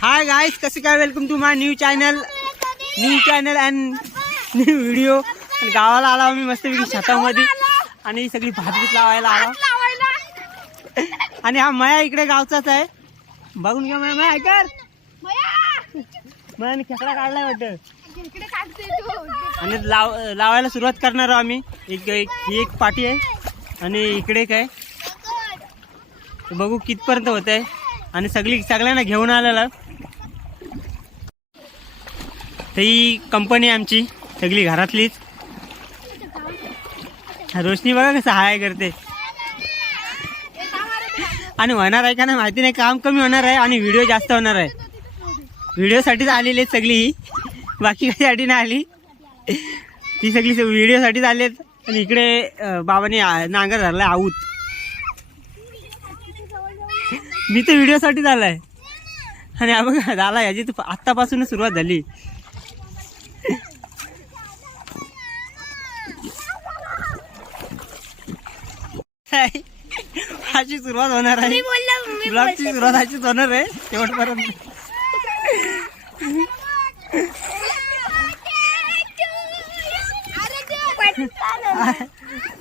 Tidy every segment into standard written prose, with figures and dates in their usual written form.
हाय guys, कसे काय? Welcome to my new channel and new video. गावाला आला मी मस्तपैकी शेतामध्ये आणि सगळी भात लावायला आला. आणि हा मया इकडे गावचाच आहे. बघून घ्या मया ऐकर मयाने खेकडा काढलाय वाटतं आणि लावायला सुरुवात करणार आहोत आम्ही. एक पाटी आहे आणि इकडे काय बघू कितपर्यंत होत आहे. आणि सगळ्यांना घेऊन आलेला. ही कंपनी आमची सगळी घरातलीच. रोशनी बघा कसं हाय करते. आणि होणार आहे का नाही माहिती नाही. काम कमी होणार आहे आणि व्हिडिओ जास्त होणार आहे. व्हिडिओसाठीच आलेली आहेत सगळी, बाकी कशासाठी नाही आली. ती सगळी व्हिडिओसाठीच आलेत. आणि इकडे बाबांनी नांगर धरलाय आऊत. मी तर व्हिडिओसाठीच आलाय. आणि हा बघा झाला याची तर आत्तापासूनच सुरुवात झाली. अशी सुरुवात होणार आहे. ब्लॉगची सुरुवात अशीच होणार आहे शेवटपर्यंत.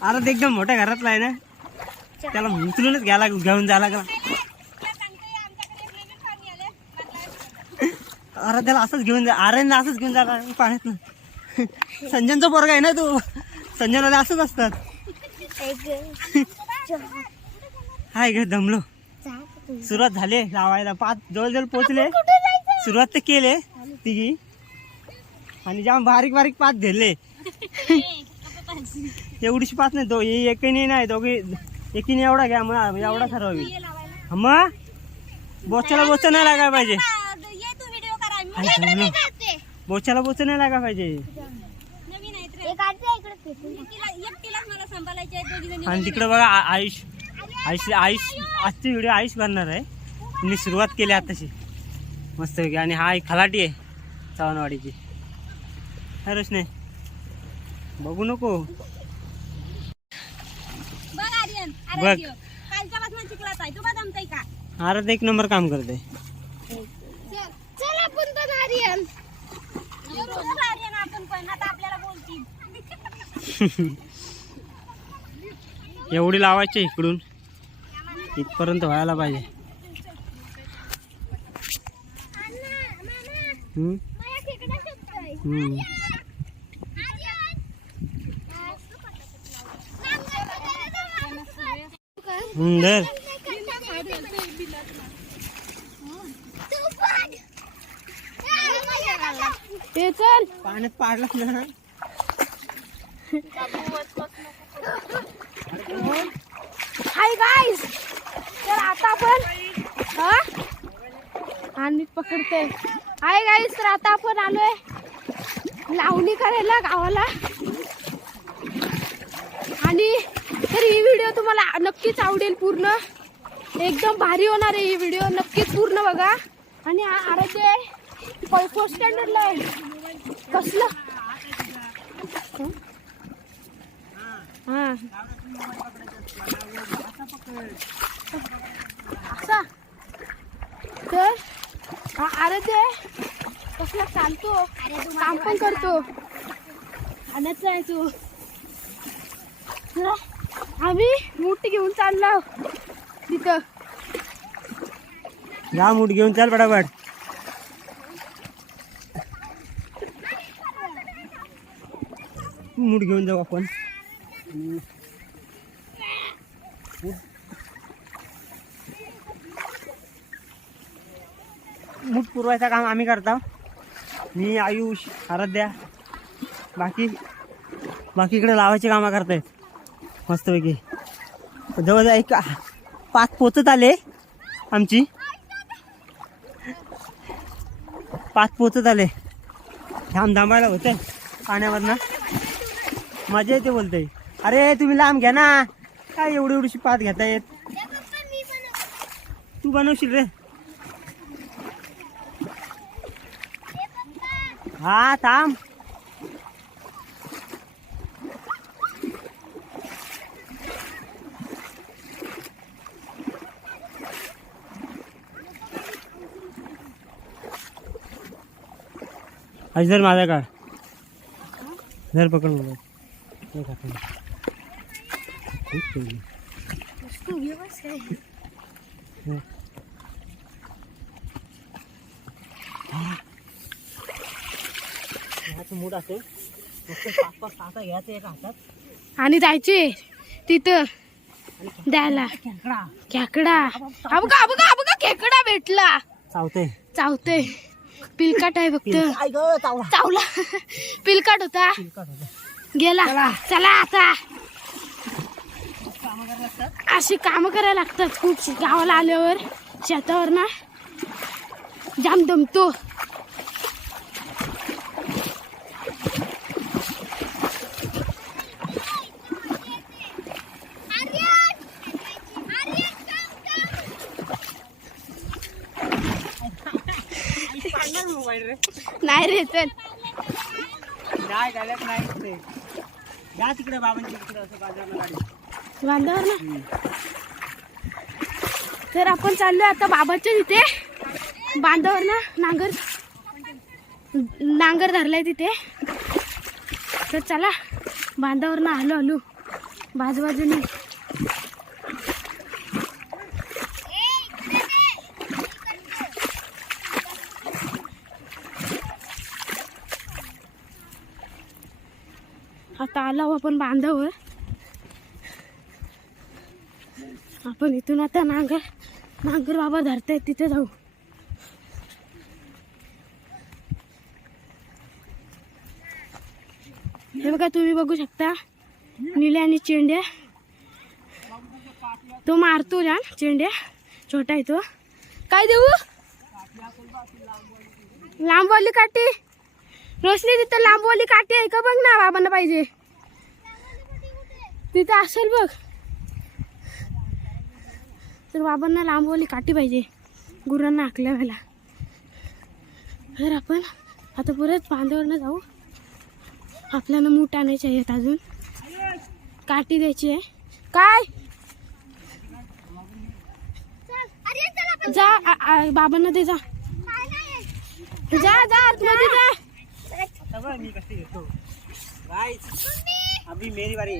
अरे एकदम मोठ्या घरातला आहे ना, त्याला उचलूनच घेऊन जायला का. अरे त्याला असंच घेऊन जा. अरे असंच घेऊन जायला पाण्यात. संजनचा पोरगा आहे ना तू. संजनाला असंच असतात. हाय ग दमलो. सुरुवात झाली लावायला. 5 जवळ पोचले. सुरुवात तर केले तिघी आणि जाम बारीक बारीक पात धरले. एवढीशी पात नाही. एकीने नाही दोघी एकीने एवढा घ्या. मग एवढा ठरवावी. मग बोचाला बोच नाही लागायला पाहिजे. बोचाला बोच नाही लागायला पाहिजे. आणि तिकडे बघा आयुष आजची व्हिडिओ आयुष बनणार आहे. मी सुरुवात केली आताशी मस्त. आणि हा एक खलाटी आहे चव्हाणवाडीची. हरच नाही बघू नको बघ. अरे एक नंबर काम करते. एवढी लावायची इकडून इथपर्यंत व्हायला पाहिजे. सुंदर. ते चल पाण्यात पाडला ना. हाय गाईस, तर आता आपण आणि पकडते. हाय गाईस, तर आता आपण आलोय लावणी करायला गावाला. आणि तर ही व्हिडिओ तुम्हाला नक्कीच आवडेल. पूर्ण एकदम भारी होणार आहे ही व्हिडिओ. नक्कीच पूर्ण बघा. आणि हा आराध्य फर्स्ट स्टँडर्डला आहे. कसलं असा तर हा आराध्य कसला चालतो, काम पण करतो. आणायचं आहे तो. आम्ही मूठ घेऊन चाललो तिथं. जा मूठ घेऊन चाल पटापट. मूठ घेऊन जाऊ आपण. मूठ पुरवायचं काम आम्ही करतो. मी, आयुष, आराध्या. बाकी इकडे लावायची कामं करतायत मस्तपैकी. जवळजवळ एक 5 पोचत आले आमची. 5 पोचत आले. थांबायला होते पाण्यावरनं. मजा येते बोलते. अरे तुम्ही लांब घ्या ना, काय एवढीशी पात घेता येत. तू बनवशील रे. हा थांब. आज जर माझा काढ जर पकड मोबाईल मूड असेल घ्यायचं एका हातात आणि जायचे तिथं द्यायला खेकडा बघा खेकडा भेटला. चावतंय पिलकाट आहे फक्त. चावला पिलकाट होता गेला. चला आता अशी काम करायला लागतात खूप. गावाला आल्यावर शेतावर ना जाम दमतो. नाही रे चल जा तिकडे बाबांच्या तिकडे असं बाजारला गाडी बांधावर ना. तर आपण चाललो आता बाबाच्या तिथे बांधावर ना. नांगर धरलाय तिथे. तर चला बांधावर ना आलो बाजूबाजूने. आता आलो आपण बांधावर. आपण इथून आता नांगर बाबा धरतायत तिथे जाऊ. हे बघा तुम्ही बघू शकता निल्या आणि चेंड्या. तो मारतो जान चेंड्या. छोटा आहे तो. काय देऊ लांबवाली काठी. रोशनी तिथं लांबवाली काठी आहे का बघ ना. बाबांना पाहिजे तिथं असेल बघ. तर बाबांना लांबवाली काठी पाहिजे गुरांना हाकल्या व्हायला. तर आपण आता परत बांधावरनं जाऊ. आपल्याला मूठ आणायचे आहेत अजून. काठी द्यायची आहे. काय जा बाबांना दे. जा आतमध्ये जा. मी कशी घेतो अभी मेरी बारी.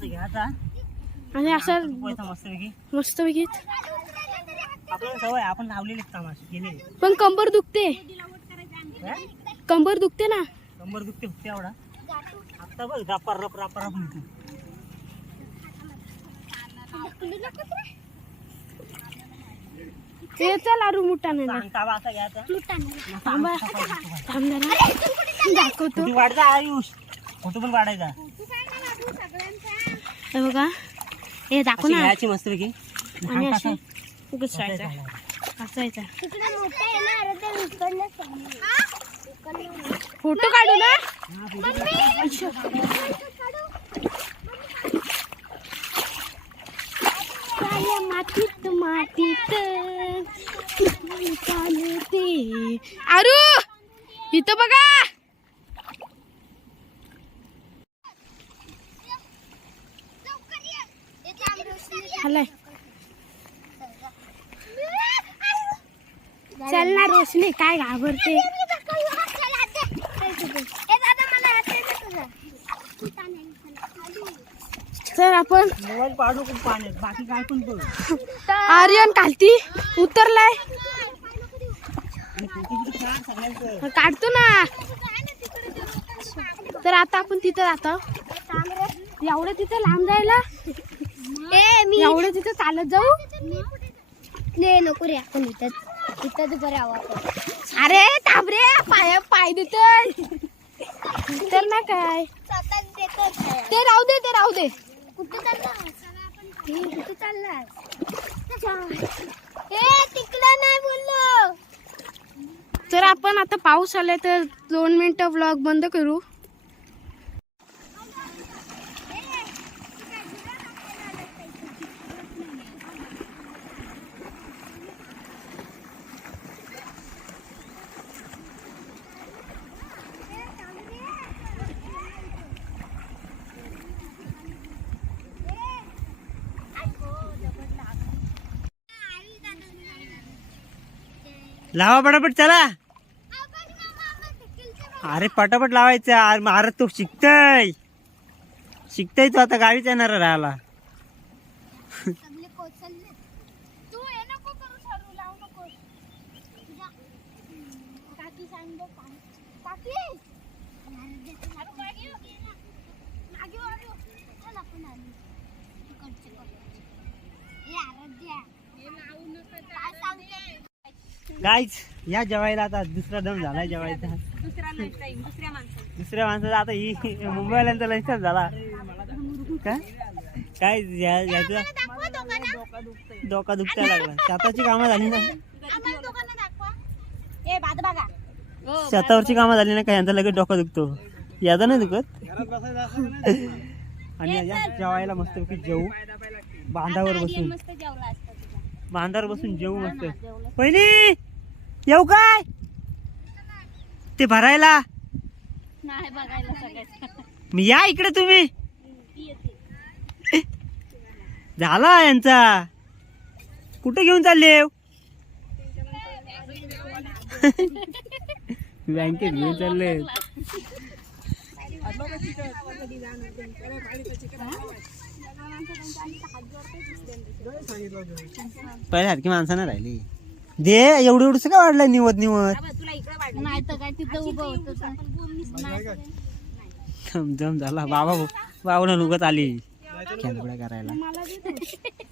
घ्यायचा आणि असं मस्तपैकी आपल्याला सवय आपण लावलेले तमाशे केलेले. पण कंबर दुखते ना. कंबर दुखते फक्त एवढा. आता बघ रापर म्हणतो. ते चल आरू मुठा नाही असा घ्यायचा. दाखवतो वाढता आयुष फोटो पण वाढायचा. हे बघा हे दाखव ना. घ्यायची मस्तपैकी आणि असे घुसवायचा असायचा. फोटो काढू ना. मातीत आरू इथं बघा. हलाय चल ना रोशनी काय घाबरते. तर आपण मोबाईल पाडू खूप पाण्यात बाकी काय पण बघ. आर्यन खालती उतरलाय. काढतो ना. तर आता आपण तिथं जातो. एवढं तिथं लांब जायला एवढं तिथं चालत जाऊ. नको रे आपण इथंच बरं आवाज. अरे थांब रे पाय देत तर ना काय ते राहू दे. कुठे चालला तिकडे नाही बोललो. तर आपण आता पाऊस आलाय तर 2 मिनिटं व्लॉग बंद करू. लावा पटापट चला. अरे पटापट लावायचं. अरे तो शिकतय तो आता गाडीच येणार राहायला. तू हे नको करू ठरवू लावू नको. काकी सांग दो काकी. गाईज या जेवायला आता दुसरा दम झाला जेवायचा. दुसऱ्या माणसाचा आता ही मुंबईला लंचच झाला. काय याचा डोका दुखता लागला. शेताची कामं झाली ना. शेतावरची कामं झाली ना काय यांचा लगेच डोका दुखतो. याचा नाही दुखत. आणि या जेवायला मस्तपैकी जेवू बांधावर बसून जेवू मस्त. पहिली येऊ काय ते भरायला. मी या इकडे तुम्ही. झाला यांचा. कुठे घेऊन चालले. बँकेत घेऊन चालले. पहिल्यासारखी माणसं नाही राहिली. दे एवढं काय वाढलंय निवत जम झाला. बाबा नुकत आली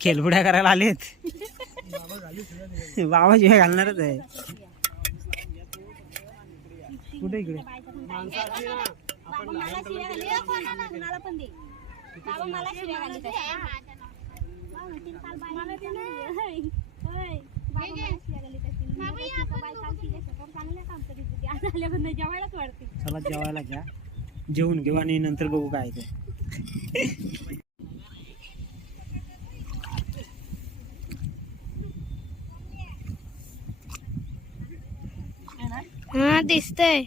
खेलबुड्या करायला आलेत. बाबा शिवाय घालणारच आहे. कुठे इकडे चला जेवायला घ्या. जेवून घेऊ आणि नंतर बघू काय ते. हा दिसतंय.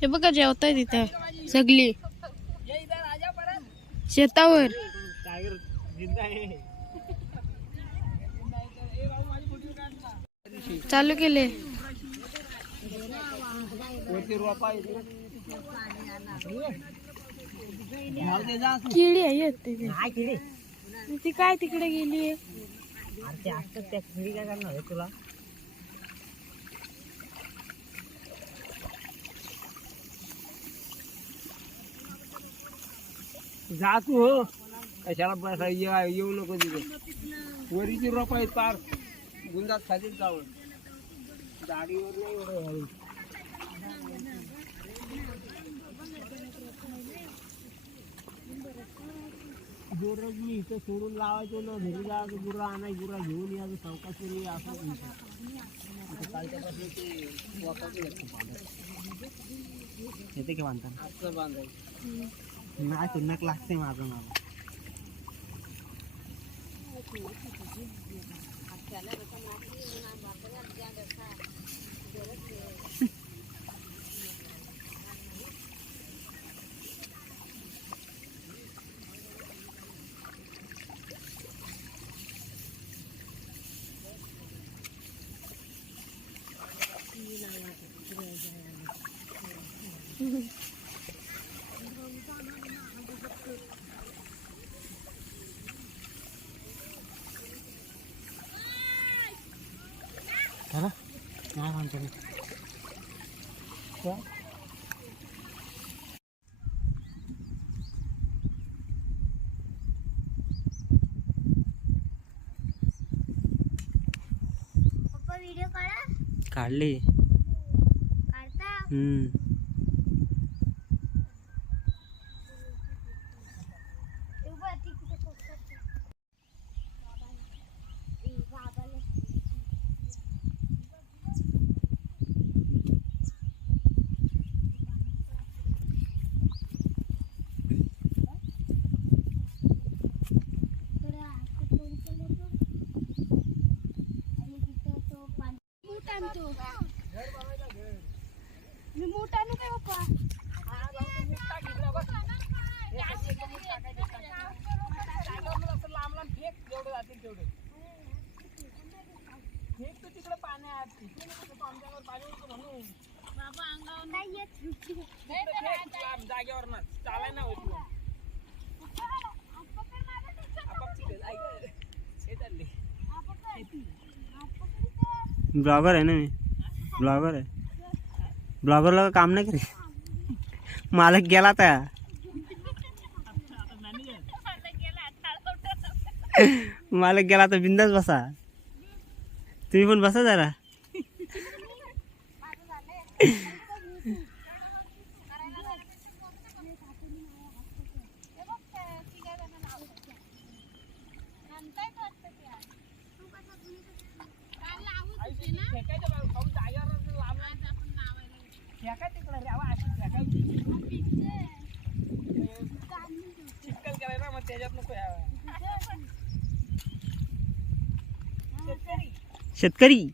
हे बघा जेवताय तिथे सगळी शेतावर. चालू केले. किडी आहे ती काय तिकडे गेली. काय करणार तुला. जा तू हो. कशाला बसा येऊ नको तिथे. वरीची रोप आहेत पार गुंजात खाली जावं. गाडीवर नाही एवढं. रोज मी इथं सोडून लावायचो ना. घरी जायचं गुरा आणाय गुरा घेऊन यायचं चौकाशी असं. कालच्यापासून ते येते की बांधताना असं बांधायचं नाही. सुन्नक लागते माझं मला. चला नाही म्हणतो मी. व्हिडिओ काढली. जागेवर ना चालाय ना होत ब्लॉगर आहे ना मी ब्लॉगर आहे ब्लॉगरला काम नाही करे मालक गेला आता मालक गेला आता बिंदास बसा तुम्ही पण बसा जरा चिखल केलाय ना मग त्याच्यात नको शेतकरी